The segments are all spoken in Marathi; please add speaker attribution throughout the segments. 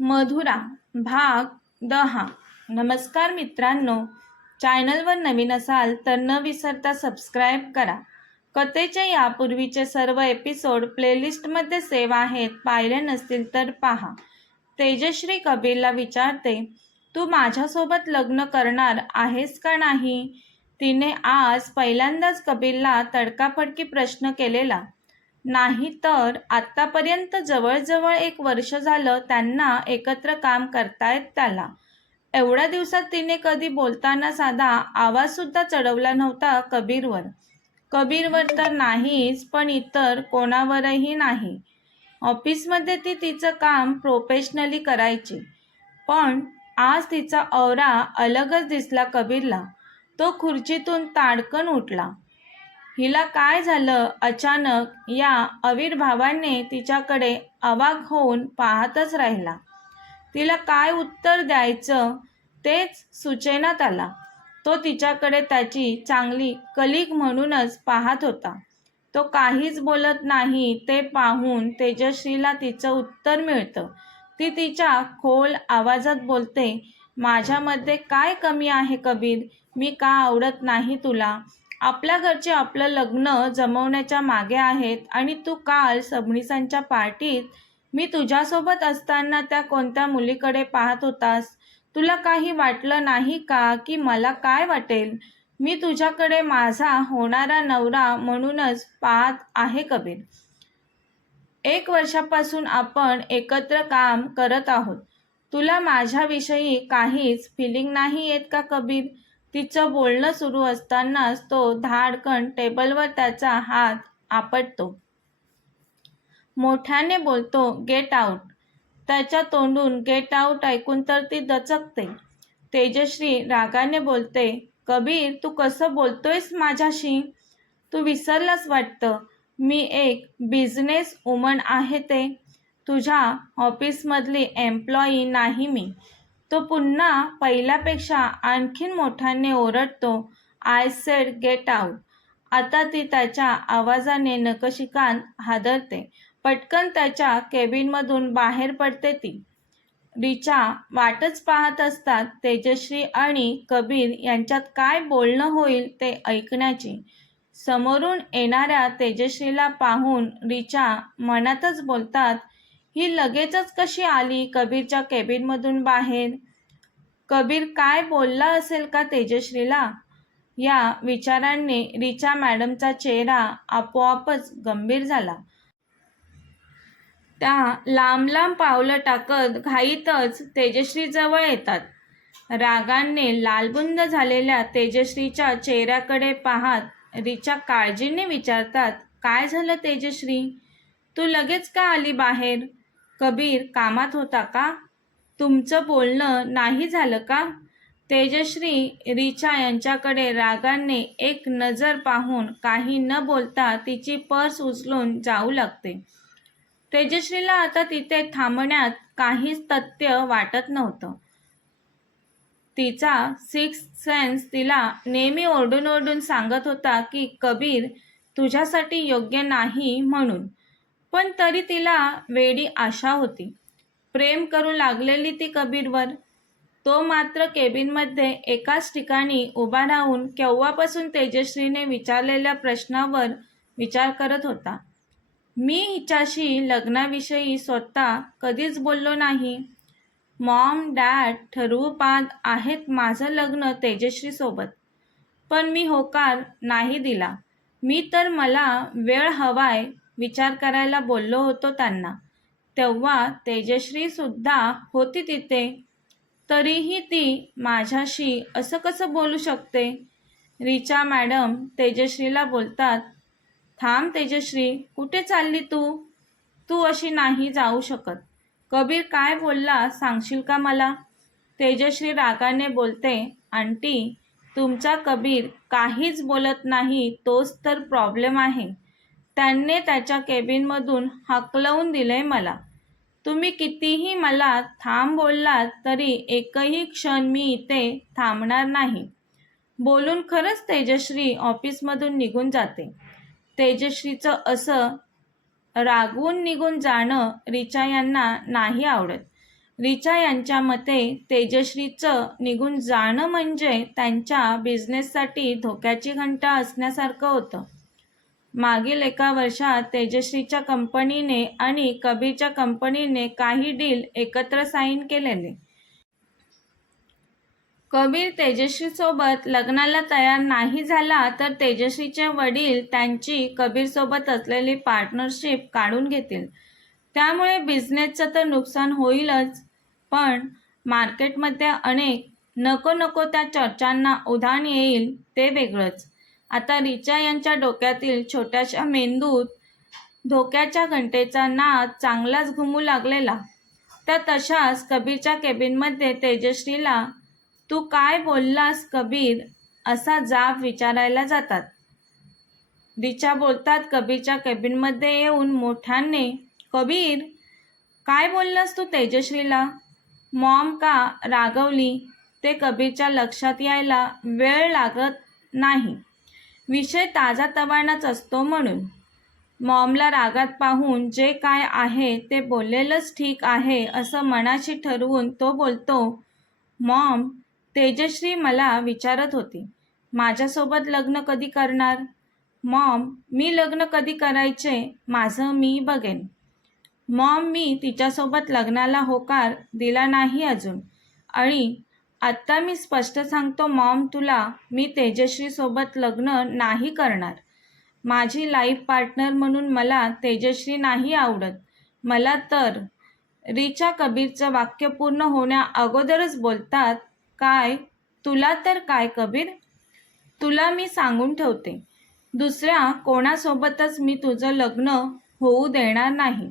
Speaker 1: मधुरा भाग दहा. नमस्कार मित्रांनो. चॅनलवर नवीन असाल तर न विसरता सबस्क्राईब करा. कथेचे यापूर्वीचे सर्व एपिसोड प्लेलिस्टमध्ये सेव आहेत. पाहिले नसतील तर पहा. तेजश्री कबीरला विचारते तू माझ्यासोबत लग्न करणार आहेस का नाही? तिने आज पहिल्यांदाच कबीरला तडकाफडकी प्रश्न केलेला. नाही तर आत्तापर्यंत जवळजवळ एक वर्ष झालं त्यांना एकत्र काम करतायत त्याला. एवढ्या दिवसात तिने कधी बोलताना साधा आवाजसुद्धा चढवला नव्हता कबीरवर. कबीरवर तर नाहीच पण इतर कोणावरही नाही. ऑफिसमध्ये ती तिचं काम प्रोफेशनली करायची. पण आज तिचा औरा अलगच दिसला कबीरला. तो खुर्चीतून ताडकन उठला. हिला काय झालं? अचानक या आविर्भावाने तिच्याकडे अवाक होऊन पाहतच राहिला. तिला काय उत्तर द्यायचं तेच सुचेनात आला. तो तिच्याकडे त्याची चांगली कलिक म्हणूनच पाहत होता. तो काहीच बोलत नाही ते पाहून तेजश्रीला तिचं उत्तर मिळतं. ती तिच्या खोल आवाजात बोलते माझ्यामध्ये काय कमी आहे कबीर? मी का आवडत नाही तुला? आपल्या घरचे आपलं लग्न जमवण्याच्या मागे आहेत आणि तू काल सबनिसांच्या पार्टीत मी तुझ्यासोबत असताना त्या कोणत्या मुलीकडे पाहत होतास? तुला काही वाटलं नाही का की मला काय वाटेल? मी तुझ्याकडे माझा होणारा नवरा म्हणूनच पाहत आहे कबीर. एक वर्षापासून आपण एकत्र काम करत आहोत. तुला माझ्याविषयी काहीच फिलिंग नाही येत का कबीर? तिचं बोलणं सुरू असतानाच तो धाडकन टेबलवर त्याचा हात आपटतो. मोठ्याने बोलतो गेट आऊट त्याच्या तोंडून गेट आऊट ऐकून तर ती दचकते. तेजश्री रागाने बोलते कबीर तू कसं बोलतोयस माझ्याशी? तू विसरलास वाटतं. मी एक बिझनेस वुमन आहे ते. तुझ्या ऑफिसमधली एम्प्लॉई नाही मी. तो पुन्हा पहिल्यापेक्षा आणखीन मोठ्याने ओरडतो आय सेड गेट आऊट आता ती त्याच्या आवाजाने नकशिकांत हादरते. पटकन त्याच्या केबिनमधून बाहेर पडते ती. रिचा वाटच पाहत असतात तेजश्री आणि कबीर यांच्यात काय बोलणं होईल ते ऐकण्याची. समोरून येणाऱ्या तेजश्रीला पाहून रिचा मनातच बोलतात ही लगेचच कशी आली? कबीरच्या केबिनमधून बाहेर. कबीर काय बोलला असेल का तेजश्रीला? या विचारांनी रिचा मॅडमचा चेहरा आपोआपच गंभीर झाला. त्या लांब लांब पावलं टाकत घाईतच तेजश्रीजवळ येतात. रागाने लालबुंद झालेल्या तेजश्रीच्या चेहऱ्याकडे पाहत रिचा काळजीने विचारतात काय झालं तेजश्री? तू लगेच का आली बाहेर? कबीर कामात होता का? तुमचं बोलणं नाही झालं का? तेजश्री रिचा यांच्याकडे रागाने एक नजर पाहून काही न बोलता तिची पर्स उचलून जाऊ लागते. तेजश्रीला आता तिथे थांबण्यात काहीच तथ्य वाटत नव्हतं. तिचा सिक्स सेन्स तिला नेहमी ओरडून ओरडून सांगत होता की कबीर तुझ्यासाठी योग्य नाही म्हणून. पण तरी तिला वेडी आशा होती. प्रेम करू लागलेली ती कबीरवर तो मात्र केबिनमध्ये एकाच ठिकाणी उभा राहून केव्हापासून तेजश्रीने विचारलेल्या प्रश्नावर विचार करत होता. मी हिच्याशी लग्नाविषयी स्वतः कधीच बोललो नाही. मॉम डॅड ठरवू आहेत माझं लग्न तेजश्रीसोबत. पण मी होकार नाही दिला. मी तर मला वेळ हवाय विचार करायला बोललो होतो त्यांना. तेव्हा तेजश्रीसुद्धा होती तिथे. तरीही ती माझ्याशी असं कसं बोलू शकते? रिचा मॅडम तेजश्रीला बोलतात थांब तेजश्री कुठे चालली तू? तू अशी नाही जाऊ शकत. कबीर काय बोलला सांगशील का मला? तेजश्री रागाने बोलते आंटी तुमचा कबीर काहीच बोलत नाही तोच तर प्रॉब्लेम आहे. त्यांनी त्याच्या केबिनमधून हकलवून दिले मला. तुम्ही कितीही मला थांब बोललात तरी एकही क्षण मी इथे थांबणार नाही. बोलून खरंच तेजश्री ऑफिसमधून निघून जाते. तेजश्रीचं असं रागवून निघून जाणं रिचा यांना नाही आवडत. रिचा यांच्या मते तेजश्रीचं निघून जाणं म्हणजे त्यांच्या बिझनेससाठी धोक्याची घंटा असण्यासारखं होतं. मागील एका वर्षात तेजश्रीच्या कंपनीने आणि कबीरच्या कंपनीने काही डील एकत्र साईन केलेले. कबीर तेजश्रीसोबत लग्नाला तयार नाही झाला तर तेजश्रीचे वडील त्यांची कबीरसोबत असलेली पार्टनरशिप काढून घेतील. त्यामुळे बिझनेसचं तर नुकसान होईलच पण मार्केटमध्ये अनेक नको नको त्या चर्चांना उधाण येईल ते वेगळंच. आता रिचा यांच्या डोक्यातील छोट्याशा मेंदूत धोक्याच्या घंटेचा नाद चांगलाच घुमू लागलेला. तर तशाच कबीरच्या केबिनमध्ये तेजश्रीला तू काय बोललास कबीर? असा जाब विचारायला जातात. रिचा बोलतात कबीरच्या केबिनमध्ये येऊन मोठ्याने कबीर काय बोललास तू तेजश्रीला? मॉम का रागवली? ते कबीरच्या लक्षात यायला वेळ लागत नाही. विषय ताजा तवानाच असतो म्हणून. मॉमला रागात पाहून जे काय आहे ते बोललेलंच ठीक आहे असं मनाशी ठरवून तो बोलतो मॉम तेजश्री मला विचारत होती माझ्यासोबत लग्न कधी करणार? मॉम मी लग्न कधी करायचे? माझं मी बघेन. मॉम मी तिच्यासोबत लग्नाला होकार दिला नाही अजून आणि आत्ता मी स्पष्ट सांगतो मॉम तुला मी तेजश्रीसोबत लग्न नाही करणार. माझी लाईफ पार्टनर म्हणून मला तेजश्री नाही आवडत. मला तर रिचा कबीरचं वाक्य पूर्ण होण्या अगोदरच बोलतात काय? तुला तर काय कबीर? तुला मी सांगून ठेवते. दुसऱ्या कोणासोबतच मी तुझं लग्न होऊ देणार नाही.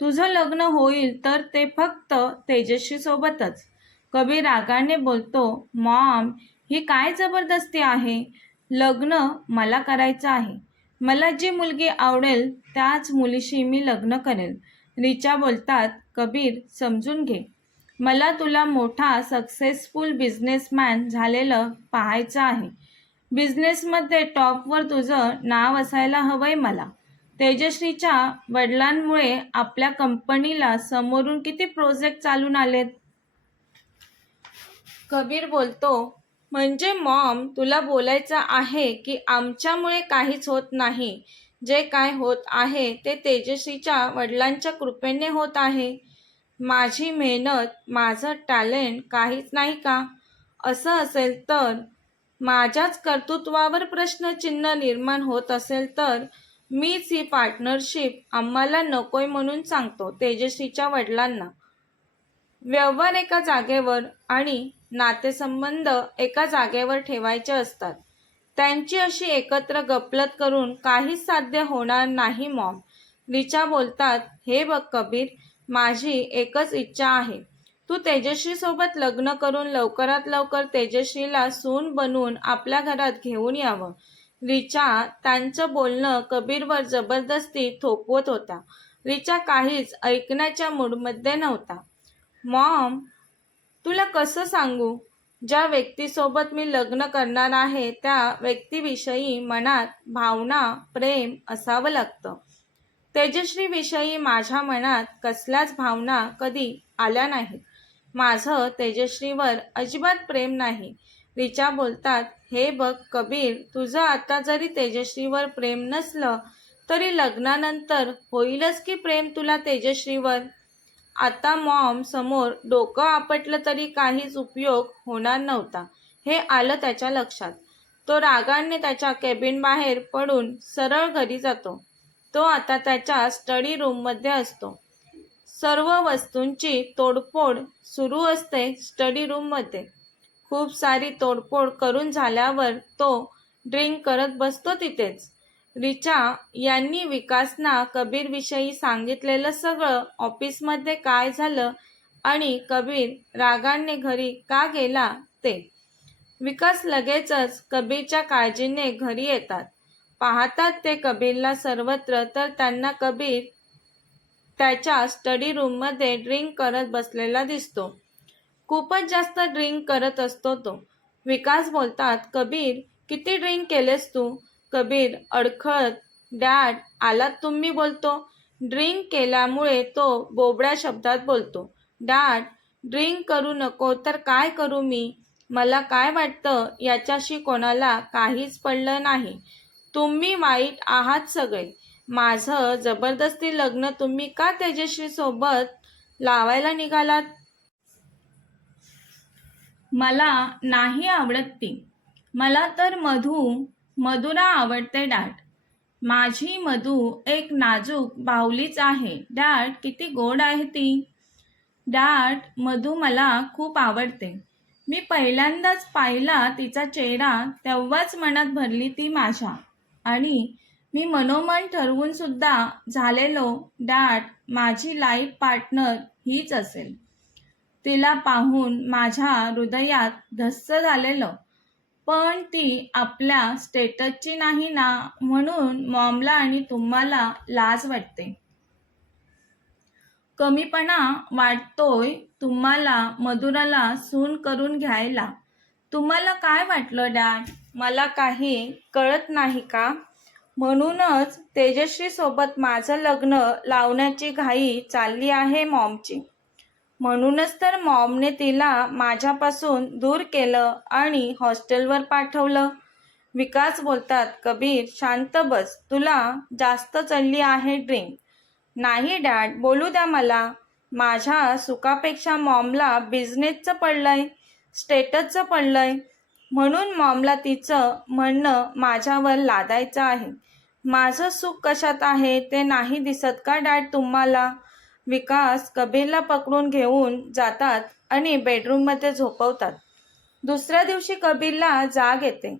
Speaker 1: तुझं लग्न होईल तर ते फक्त तेजश्रीसोबतच. कबीर रागाने बोलतो मॉम ही काय जबरदस्ती आहे? लग्न मला करायचं आहे. मला जी मुलगी आवडेल त्याच मुलीशी मी लग्न करेल. रिचा बोलतात कबीर समजून घे. मला तुला मोठा सक्सेसफुल बिझनेसमॅन झालेलं पाहायचं आहे. बिझनेसमध्ये टॉपवर तुझं नाव असायला हवंय मला. तेजश्रीच्या वडिलांमुळे आपल्या कंपनीला समोरून किती प्रोजेक्ट चालून आलेत? कबीर बोलतो म्हणजे मॉम तुला बोलायचं आहे की आमच्यामुळे काहीच होत नाही. जे काय होत आहे ते तेजश्रीच्या वडिलांच्या कृपेने होत आहे. माझी मेहनत माझं टॅलेंट काहीच नाही का? असं असेल तर माझ्याच कर्तृत्वावर प्रश्नचिन्ह निर्माण होत असेल तर मीच ही पार्टनरशिप आम्हाला नकोय म्हणून सांगतो तेजश्रीच्या वडिलांना. व्यवहार एका जागेवर आणि नातेसंबंध एका जागेवर ठेवायचे असतात. त्यांची अशी एकत्र गपलत करून काहीच साध्य होणार नाही मॉम. रिचा बोलतात हे बघ कबीर माझी एकच इच्छा आहे. तू तेजश्री सोबत लग्न करून लवकरात लवकर तेजश्रीला सून बनवून आपल्या घरात घेऊन यावं. रिचा त्यांचं बोलणं कबीरवर जबरदस्ती थोपवत होता. रिचा काहीच ऐकण्याच्या मूडमध्ये नव्हता. मॉम तुला कसं सांगू? ज्या व्यक्तीसोबत मी लग्न करणार आहे त्या व्यक्तीविषयी मनात भावना प्रेम असावं लागतं. तेजश्रीविषयी माझ्या मनात कसल्याच भावना कधी आल्या नाहीत. माझं तेजश्रीवर अजिबात प्रेम नाही. रिचा बोलतात हे बघ कबीर तुझं आता जरी तेजश्रीवर प्रेम नसलं तरी लग्नानंतर होईलच की प्रेम तुला तेजश्रीवर? आता मॉम समोर डोकं आपटलं तरी काहीच उपयोग होणार नव्हता. हे आलं त्याच्या लक्षात. तो रागाने त्याच्या केबिन बाहेर पडून सरळ घरी जातो. तो आता त्याच्या स्टडी रूममध्ये असतो. सर्व वस्तूंची तोडफोड सुरू असते स्टडी रूममध्ये खूप सारी तोडफोड करून झाल्यावर तो ड्रिंक करत बसतो तिथेच. रिचा यांनी विकासना कबीरविषयी सांगितलेलं सगळं ऑफिसमध्ये काय झालं आणि कबीर रागाने घरी का गेला ते. विकास लगेचच कबीरच्या काळजीने घरी येतात. पाहतात ते कबीरला सर्वत्र तर त्यांना कबीर त्याच्या स्टडी रूममध्ये ड्रिंक करत बसलेला दिसतो. खूपच जास्त ड्रिंक करत असतो तो. विकास बोलतात कबीर किती ड्रिंक केलेस तू? कबीर अडखळत डॅड आलात तुम्ही बोलतो. ड्रिंक केल्यामुळे तो बोबड्या शब्दात बोलतो. डॅड ड्रिंक करू नको तर काय करू मी? मला काय वाटतं? याच्याशी कोणाला काहीच पडलं नाही. तुम्ही वाईट आहात सगळे. माझं जबरदस्ती लग्न तुम्ही का तेजस्वी सोबत लावायला निघालात? मला नाही आवडत ती. मला तर मधू मधुरा आवडते डाट. माझी मधू एक नाजूक बाहुलीच आहे. डाट किती गोड आहे ती. डाट मधू मला खूप आवडते. मी पहिल्यांदाच पाहिला तिचा चेहरा तेव्हाच मनात भरली ती माझ्या. आणि मी मनोमन ठरवून सुद्धा झालेलो डाट माझी लाईफ पार्टनर हीच असेल. तिला पाहून माझ्या हृदयात धस्स झालेलं. पण ती आपल्या स्टेटसची नाही ना म्हणून मॉमला आणि तुम्हाला लाज वाटते. कमीपणा वाटतोय तुम्हाला मधुराला सून करून घ्यायला. तुम्हाला काय वाटलं डॅड? मला काही कळत नाही का? म्हणूनच तेजश्रीसोबत माझं लग्न लावण्याची घाई चालली आहे मॉमची. म्हणूनच तर मॉमने तिला माझ्यापासून दूर केलं आणि हॉस्टेलवर पाठवलं. विकास बोलतात कबीर शांत बस. तुला जास्त चढली आहे ड्रिंक. नाही डॅड. बोलू द्या मला. माझ्या सुखापेक्षा मॉमला बिझनेसचं पडलंय स्टेटसचं पडलंय. म्हणून मॉमला तिचं म्हणणं माझ्यावर लादायचं आहे. माझं सुख कशात आहे ते नाही दिसत का डॅड तुम्हाला? विकास कबीरला पकडून घेऊन जातात आणि बेडरूममध्ये झोपवतात. दुसऱ्या दिवशी कबीरला जाग येते.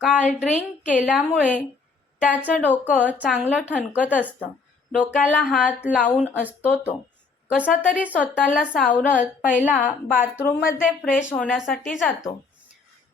Speaker 1: काल ड्रिंक केल्यामुळे त्याचं डोकं चांगलं ठणकत असतं. डोक्याला हात लावून असतो तो. कसा तरी स्वतःला सावरत पहिला बाथरूममध्ये फ्रेश होण्यासाठी जातो.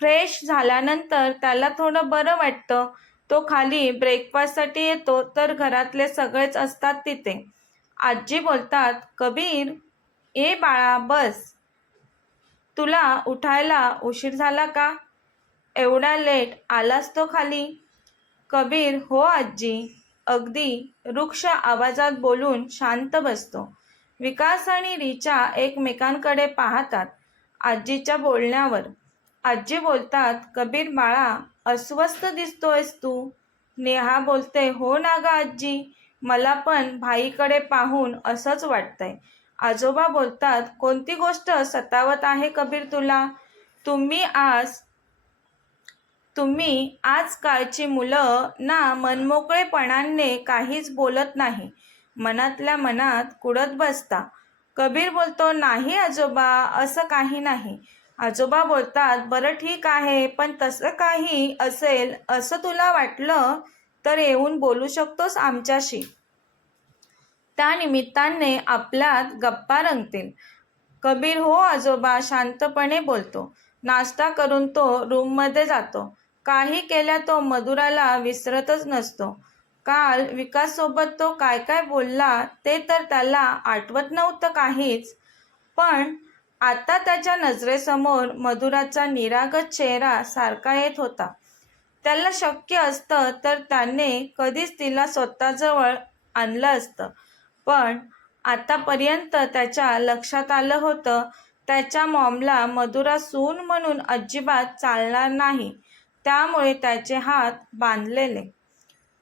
Speaker 1: फ्रेश झाल्यानंतर त्याला थोडं बरं वाटतं. तो खाली ब्रेकफास्टसाठी येतो तर घरातले सगळेच असतात तिथे. आजी बोलतात कबीर ए बाळा बस. तुला उठायला उशीर झाला का? एवढा लेट आलास तो खाली. कबीर हो आजी. अगदी वृक्ष आवाजात बोलून शांत बसतो. विकास आणि रिचा एकमेकांकडे पाहतात आजीच्या बोलण्यावर. आजी बोलतात कबीर बाळा अस्वस्थ दिसतोयस तू. नेहा बोलते हो ना ग आजी. मला पण भाईकडे पाहून असंच वाटतंय. आजोबा बोलतात कोणती गोष्ट सतावत आहे कबीर तुला? तुम्ही आज तुम्ही आजकालची मुलं ना मनमोकळेपणाने काहीच बोलत नाही. मनातल्या मनात कुडत बसता. कबीर बोलतो नाही आजोबा असं काही नाही. आजोबा बोलतात बरं ठीक आहे पण तसं काही असेल असं तुला वाटलं? तर येऊन बोलू शकतोस आमच्याशी. त्या निमित्ताने आपल्यात गप्पा रंगतील. कबीर हो आजोबा शांतपणे बोलतो. नाश्ता करून तो रूममध्ये जातो. काही केल्या तो मधुराला विसरतच नसतो. काल विकाससोबत तो काय काय बोलला ते तर त्याला आठवत नव्हतं काहीच. पण आता त्याच्या नजरेसमोर मधुराचा निरागत चेहरा सारखा येत होता. त्याला शक्य असतं तर त्याने कधीच तिला स्वतःजवळ आणलं असतं. पण आतापर्यंत त्याच्या लक्षात आलं होतं त्याच्या मॉमला मधुरा सून म्हणून अजिबात चालणार नाही. त्यामुळे त्याचे हात बांधलेले.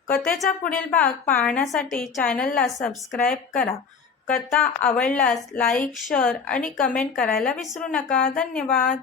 Speaker 1: कथेचा पुढील भाग पाहण्यासाठी चॅनलला सबस्क्राईब करा. कथा आवडल्यास लाईक शेअर आणि कमेंट करायला विसरू नका. धन्यवाद.